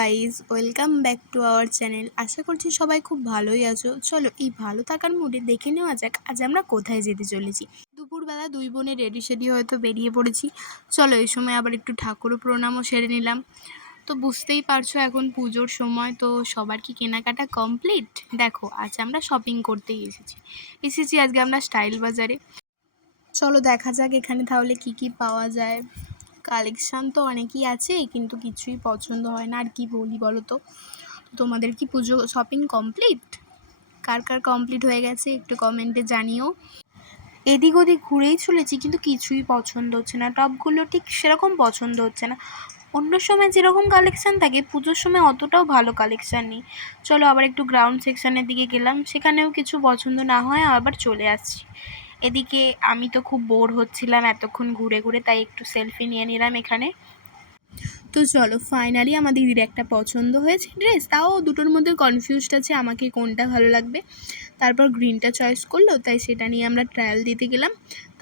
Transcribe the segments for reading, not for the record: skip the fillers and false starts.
Guys, welcome back to our channel. আশা করছি সবাই খুব ভালোই আছো। চলো এই ভালো থাকার মুডে দেখে নেওয়া যাক আজ আমরা কোথায় যেতে চলেছি। দুপুরবেলা দুই বোনে রেডি সেডি হয়তো বেরিয়ে পড়েছি। চলো এই সময় আবার একটু ঠাকুর প্রণামও সেরে নিলাম। তো বুঝতেই পারছো এখন পুজোর সময়, তো সবার কি কেনাকাটা কমপ্লিট? দেখো আজ আমরা শপিং করতেই এসেছি আজকে আমরা স্টাইল বাজারে। চলো দেখা যাক এখানে তাহলে কি কি পাওয়া যায়। কালেকশান তো অনেকই আছে, কিন্তু কিছুই পছন্দ হয় না। আর কি বলি বলো তো, তোমাদের কি পুজো শপিং কমপ্লিট? কার কার কমপ্লিট হয়ে গেছে একটু কমেন্টে জানিও। এদিক ওদিক ঘুরেই চলেছি, কিন্তু কিছুই পছন্দ হচ্ছে না। টপগুলো ঠিক সেরকম পছন্দ হচ্ছে না। অন্য সময় যেরকম কালেকশান থাকে পুজোর সময় অতটাও ভালো কালেকশান নেই। চলো আবার একটু গ্রাউন্ড সেকশানের দিকে গেলাম, সেখানেও কিছু পছন্দ না হয় আবার চলে আসছি। এদিকে আমি তো খুব বোর হচ্ছিলাম এতক্ষণ ঘুরে ঘুরে, তাই একটু সেলফি নিয়ে নিলাম এখানে। তো চলো ফাইনালি আমার দিদির একটা পছন্দ হয়েছে ড্রেস, তাও দুটোর মধ্যে কনফিউজড আছে আমাকে কোনটা ভালো লাগবে। তারপর গ্রিনটা চয়েস করলো, তাই সেটা নিয়ে আমরা ট্রায়াল দিতে গেলাম।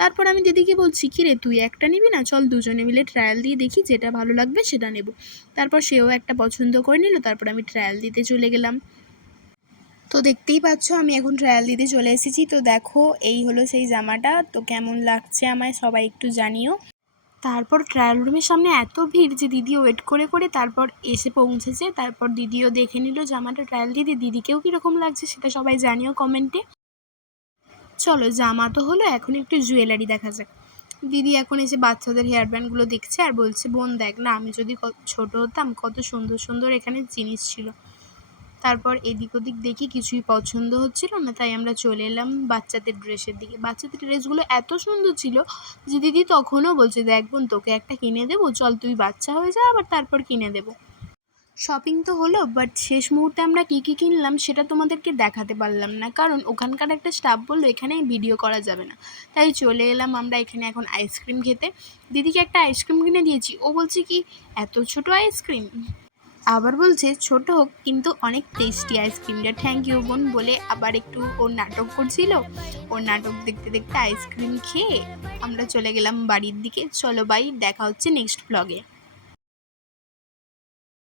তারপর আমি দিদিকে বলছি, কি রে তুই একটা নিবি না, চল দুজনে মিলে ট্রায়াল দিয়ে দেখি, যেটা ভালো লাগবে সেটা নেব। তারপর সেও একটা পছন্দ করে নিল, তারপর আমি ট্রায়াল দিতে চলে গেলাম। তো দেখতেই পাচ্ছ আমি এখন ট্রায়াল দিতে চলে এসেছি। তো দেখো এই হলো সেই জামাটা, তো কেমন লাগছে আমায় সবাই একটু জানিও। তারপর ট্রায়াল রুমের সামনে এত ভিড় যে দিদি ওয়েট করে করে তারপর এসে পৌঁছেছে। তারপর দিদিও দেখে নিল জামাটা ট্রায়াল দিয়ে, দিদিকেও কীরকম লাগছে সেটা সবাই জানিও কমেন্টে। চলো জামা তো হলো, এখন একটু জুয়েলারি দেখা যাক। দিদি এখন এসে বাচ্চাদের হেয়ার ব্যান্ডগুলো দেখছে আর বলছে, বোন দেখ না, আমি যদি ছোট হতাম কত সুন্দর সুন্দর এখানে জিনিস ছিল। তারপর এদিক ওদিক দেখি কিছুই পছন্দ হচ্ছিল না, তাই আমরা চলে এলাম বাচ্চাদের ড্রেসের দিকে। বাচ্চাদের ড্রেসগুলো এত সুন্দর ছিল যে দিদি তখনও বলছে, দেখ বোন তোকে একটা কিনে দেবো, চল তুই বাচ্চা হয়ে যা আবার তারপর কিনে দেবো। শপিং তো হলো, বাট শেষ মুহূর্তে আমরা কী কী কিনলাম সেটা তোমাদেরকে দেখাতে পারলাম না, কারণ ওখানকার একটা স্টাফ বললো এখানে ভিডিও করা যাবে না। তাই চলে এলাম আমরা এখানে এখন আইসক্রিম খেতে। দিদিকে একটা আইসক্রিম কিনে দিয়েছি, ও বলছে কি এত ছোট আইসক্রিম, আবার বলছে ছোট হোক কিন্তু অনেক টেস্টি আইসক্রিমটা। থ্যাংক ইউ বোন বলে আবার একটু ওর নাটক করছিল। ওর নাটক দেখতে দেখতে আইসক্রিম খেয়ে আমরা চলে গেলাম বাড়ির দিকে। চলো বাই, দেখা হচ্ছে নেক্সট ব্লগে।